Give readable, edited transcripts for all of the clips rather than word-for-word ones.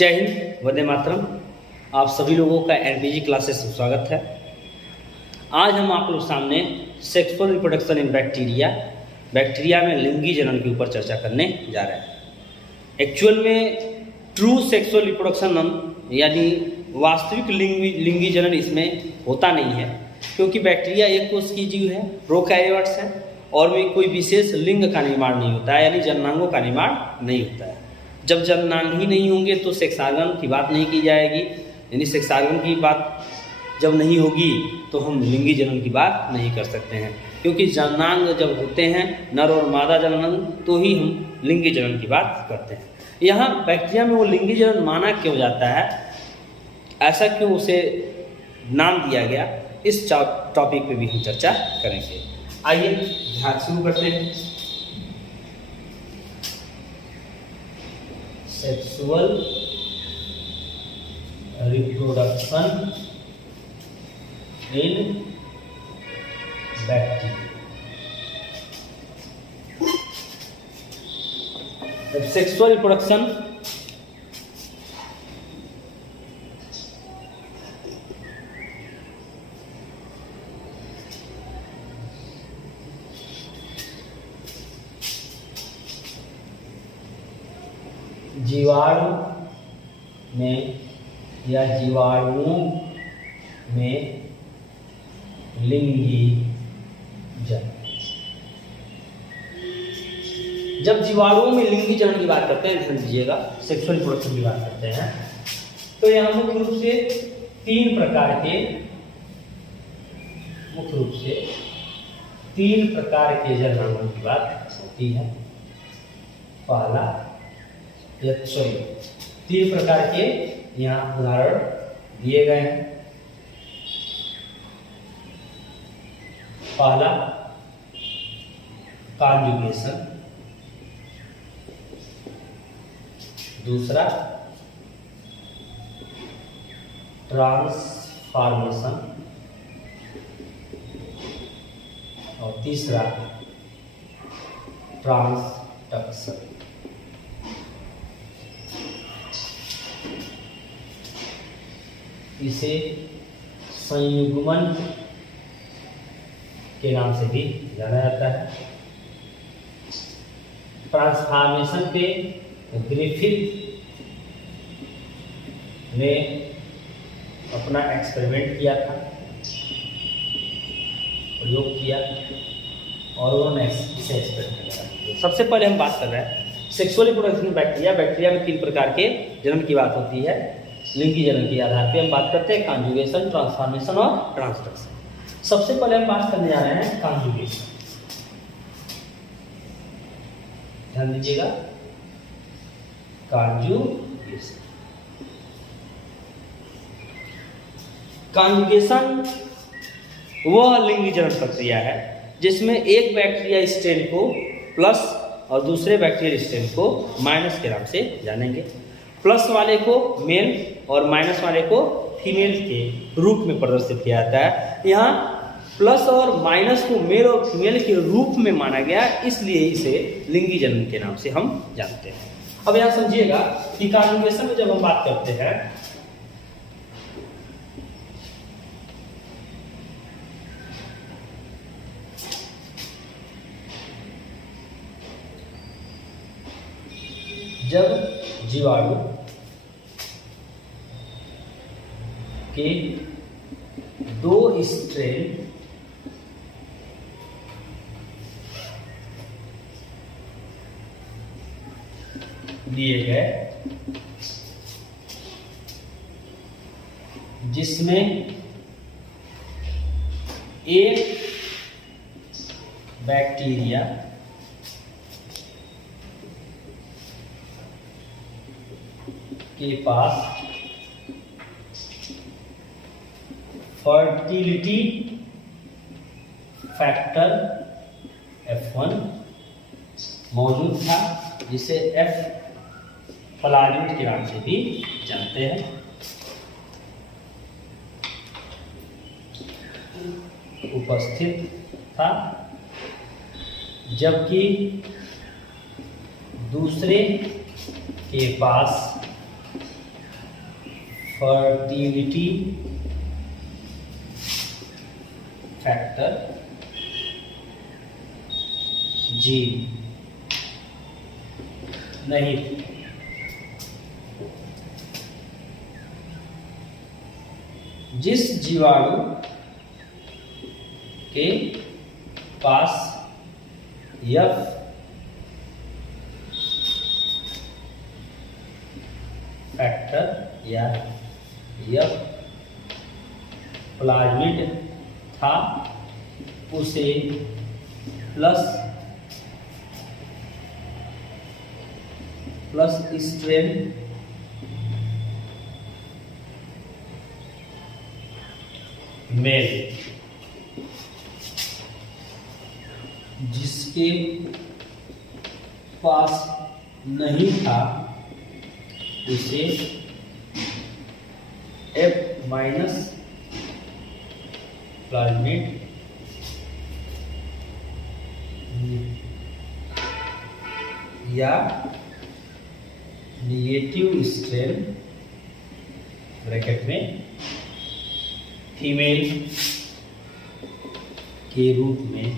जय हिंद, वंदे मातरम। आप सभी लोगों का एनपीजी क्लासेस में स्वागत है। आज हम आप लोग सामने सेक्सुअल रिप्रोडक्शन इन बैक्टीरिया में लिंगी जनन के ऊपर चर्चा करने जा रहे हैं। एक्चुअल में ट्रू सेक्सुअल रिप्रोडक्शन यानी वास्तविक लिंगी जनन इसमें होता नहीं है, क्योंकि बैक्टीरिया एक कोश की जीव है, प्रोकैरियोट्स है, और में कोई विशेष लिंग का निर्माण नहीं होता है, यानी जननांगों का निर्माण नहीं होता है। जब जननांग ही नहीं होंगे तो सेक्स ऑर्गन की बात नहीं की जाएगी, यानी सेक्स ऑर्गन की बात जब नहीं होगी तो हम लिंगी जनन की बात नहीं कर सकते हैं, क्योंकि जननांग जब होते हैं नर और मादा जननांग तो ही हम लिंगी जनन की बात करते हैं। यहाँ बैक्टीरिया में वो लिंगी जनन माना क्यों जाता है, ऐसा क्यों उसे नाम दिया गया, इस टॉपिक पे भी हम चर्चा करेंगे। आइए ध्यान शुरू करते हैं। Sexual reproduction in bacteria. Sexual reproduction जीवाणु में या जीवाणुओं में लिंगी जनन। जब जीवाणुओं में लिंगी जनन की बात करते हैं, ध्यान दीजिएगा, सेक्सुअल रिप्रोडक्शन की बात करते हैं, तो यहाँ मुख्य रूप से तीन प्रकार जननांगों की बात होती है। पहला तीन प्रकार के यहाँ उदाहरण दिए गए हैं। पहला कॉन्जुगेशन, दूसरा ट्रांसफॉर्मेशन और तीसरा ट्रांसडक्शन। इसे संयुग्मन के नाम से भी जाना जाता है। ट्रांसफॉर्मेशन पे ग्रिफिथ ने अपना एक्सपेरिमेंट किया था, प्रयोग किया, और उन्होंने इसे एक्सपेरिमेंट किया। सबसे पहले हम बात कर रहे हैं सेक्सुअल रिप्रोडक्शन बैक्टीरिया में तीन प्रकार के जनन की बात होती है। लिंगी जनन के आधार पे हम बात करते हैं कॉन्जुगेशन, ट्रांसफॉर्मेशन और ट्रांसडक्शन। सबसे पहले हम बात करने जा रहे हैं कॉन्जुगेशन। ध्यान दीजिएगा, कॉन्जुगेशन वह लिंगी जनन प्रक्रिया है जिसमें एक बैक्टीरिया स्ट्रेन को प्लस और दूसरे बैक्टीरिया स्ट्रेन को माइनस के नाम से जानेंगे। प्लस वाले को मेल और माइनस वाले को फीमेल के रूप में प्रदर्शित किया जाता है। यहाँ प्लस और माइनस को मेल और फीमेल के रूप में माना गया, इसलिए इसे लिंगी जनन के नाम से हम जानते हैं। अब यहाँ समझिएगा कि कॉन्जुगेशन में जब हम बात करते हैं जब जीवाणु के दो स्ट्रेन दिए गए, जिसमें एक बैक्टीरिया के पास फर्टिलिटी फैक्टर F1 मौजूद था, जिसे F फ्लाविड के नाम से भी जानते हैं। उपस्थित था, जबकि दूसरे के पास फर्टिलिटी फैक्टर जीन नहीं थी। जिस जीवाणु के पास F फैक्टर या F प्लाज्मिड था उसे प्लस स्ट्रेन मेल, जिसके पास नहीं था उसे F माइनस प्लाज्मिड या निगेटिव स्ट्रेन ब्रैकेट में फीमेल के रूप में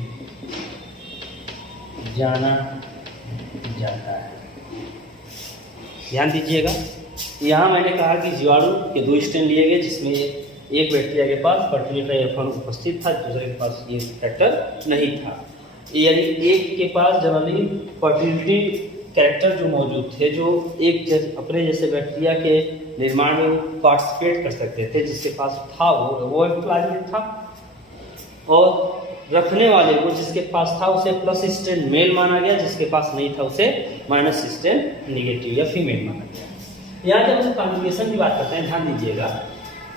जाना जाता है। ध्यान दीजिएगा, यहाँ मैंने कहा कि जीवाणु के 2 स्ट्रेन लिए गए, जिसमें एक बैक्टीरिया के पास फर्टिलिटी F1 उपस्थित था, दूसरे के पास ये फैक्टर नहीं था। यानी एक के पास जनरली फर्टिलिटी कैरेक्टर जो मौजूद थे, जो एक अपने जैसे बैक्टीरिया के निर्माण में पार्टिसिपेट कर सकते थे, जिसके पास था वो प्लाज्मिड था, और रखने वाले को जिसके पास था उसे प्लस स्ट्रेन मेल माना गया, जिसके पास नहीं था उसे माइनस स्ट्रेन निगेटिव या फीमेल माना गया। यहाँ जब हम कॉन्जुगेशन की बात करते हैं, ध्यान दीजिएगा,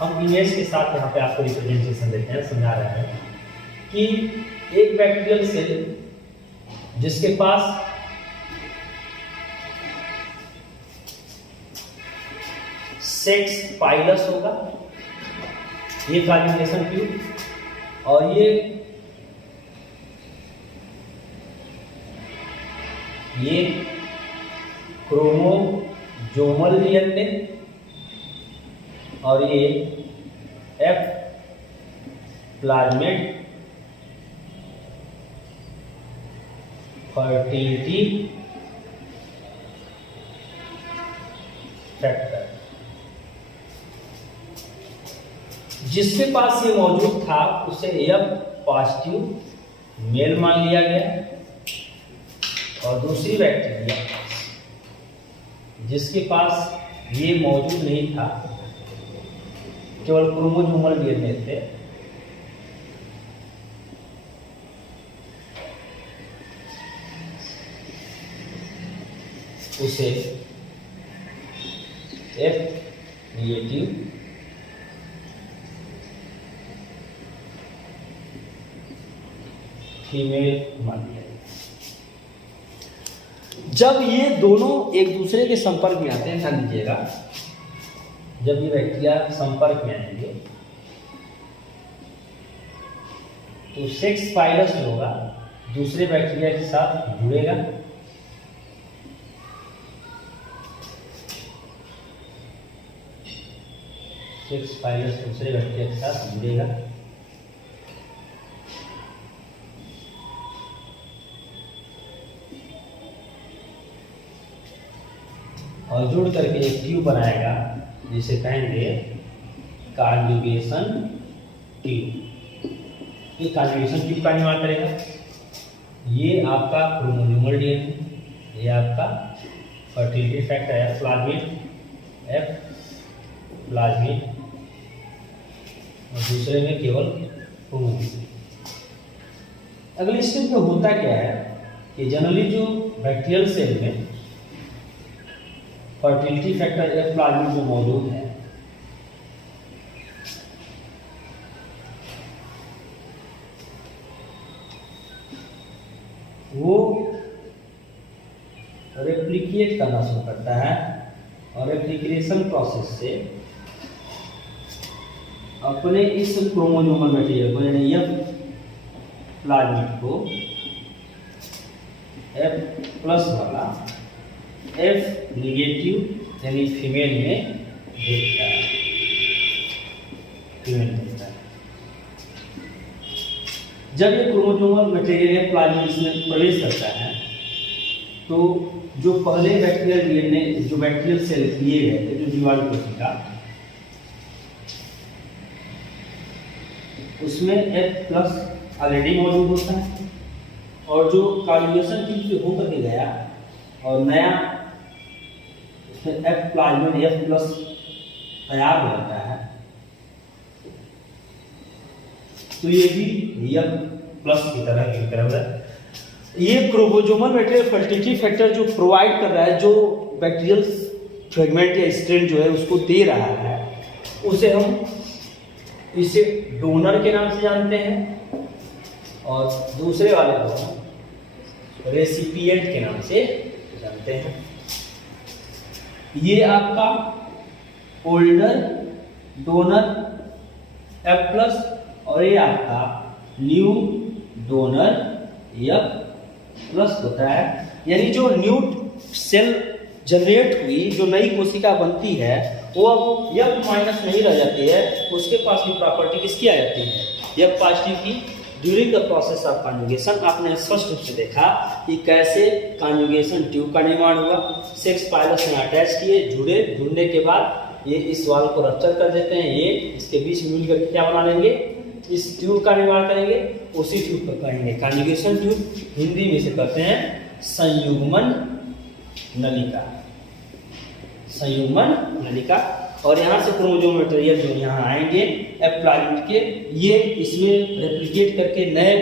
हम इमेज के साथ यहाँ पे आपको रिप्रेजेंटेशन देते हैं, समझा रहे हैं कि एक बैक्टीरियल सेल जिसके पास सेक्स पाइलस होगा, ये कॉन्जुगेशन ट्यूब, और ये क्रोमोजोमल डीएनए, और ये F प्लाज्मिड फर्टिलिटी फैक्टर। जिसके पास ये मौजूद था उसे F पॉजिटिव मेल मान लिया गया, और दूसरी बैक्टीरिया जिसके पास ये मौजूद नहीं था, केवल क्रोमोसोमल डीएनए थे, उसे F निगेटिव फीमेल मान लिया। जब ये दोनों एक दूसरे के संपर्क में आते हैं, ध्यान दीजिएगा, जब ये बैक्टीरिया संपर्क में आएंगे तो सेक्स पाइलस जो होगा दूसरे बैक्टीरिया के साथ जुड़ेगा, सेक्स पाइलस दूसरे बैक्टीरिया के साथ जुड़ेगा, और जुड़ करके एक ट्यूब बनाएगा जिसे कहेंगे कॉन्जुगेशन ट्यूब। ये कॉन्जुगेशन ट्यूब का निर्माण करेगा। ये आपका क्रोमोसोमल डीएनए, ये आपका फर्टिलिटी फैक्टर F प्लाज्मिड, और दूसरे में केवल क्रोमोसोम। अगले स्टेप में होता क्या है कि जनरली जो बैक्टीरियल सेल में फर्टिलिटी फैक्टर F प्लाज्मिड जो मौजूद है, वो रेप्लिकेट करना शुरू करता है, और रेप्लिकेशन प्रोसेस से अपने इस क्रोमोसोमल मटेरियल को यानी F प्लाज्मिड को F प्लस वाला F निगेटिव यानी फीमेल में भेजता है। फीमेल मिलता है। जब ये क्रोमोसोमल मटेरियल प्लाज्मिड में प्रवेश करता है तो जो पहले बैक्टीरियल डीएनए, जो बैक्टीरियल सेल दिए गए थे, जो जीवाणु कोशिका, उसमें H+ ऑलरेडी मौजूद होता है और जो कॉन्जुगेशन ट्यूब से होकर के गया और नया उसमें F प्लाज्मिड F+ तैयार हो जाता है, तो ये भी F+ की तरह है। ये क्रोमोसोमल मटेरियल फर्टिलिटी फैक्टर जो प्रोवाइड कर रहा है, जो बैक्टीरियल फ्रेगमेंट या स्ट्रेन जो है उसको दे रहा है, उसे हम इसे डोनर के नाम से जानते हैं और दूसरे वाले को हम रेसिपिएंट के नाम से जानते हैं। ये आपका ओल्डर डोनर F+ और ये आपका न्यू डोनर F+ होता है। यानी जो न्यू सेल जनरेट हुई, जो नई कोशिका बनती है, वो अब F- नहीं रह जाती है, उसके पास भी प्रॉपर्टी किसकी आ जाती है, F+ की। During the process of conjugation आपने स्पष्ट रूप से देखा कि कैसे कॉन्जुगेशन ट्यूब का निर्माण हुआ। सेक्स पाइलस में अटैच किए, जुड़ने के बाद ये इस वाल को रप्चर कर देते हैं, ये इसके बीच में मिल करके क्या बना लेंगे, इस ट्यूब का निर्माण करेंगे। उसी ट्यूब को कहेंगे कॉन्जुगेशन ट्यूब, हिंदी में से कहते हैं संयुग्मन नलिका, संयुग्मन नलिका। और यहाँ से क्रोमोसोम मटेरियल जो यहाँ आएंगे F+ के, ये इसमें रेप्लिकेट करके नए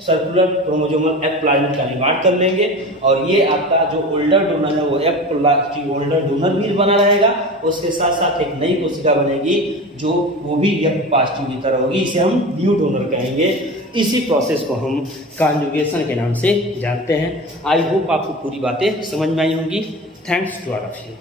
सर्कुलर क्रोमोसोमल F+ का निर्माण कर लेंगे और ये आपका जो ओल्डर डोनर है वो F+ ओल्डर डोनर भी बना रहेगा। उसके साथ साथ एक नई कोशिका बनेगी जो वो भी F+ की तरह होगी, इसे हम न्यू डोनर कहेंगे। इसी प्रोसेस को हम कॉन्जुगेशन के नाम से जानते हैं। आई होप आपको पूरी बातें समझ में आई होंगी। Thanks to all of you.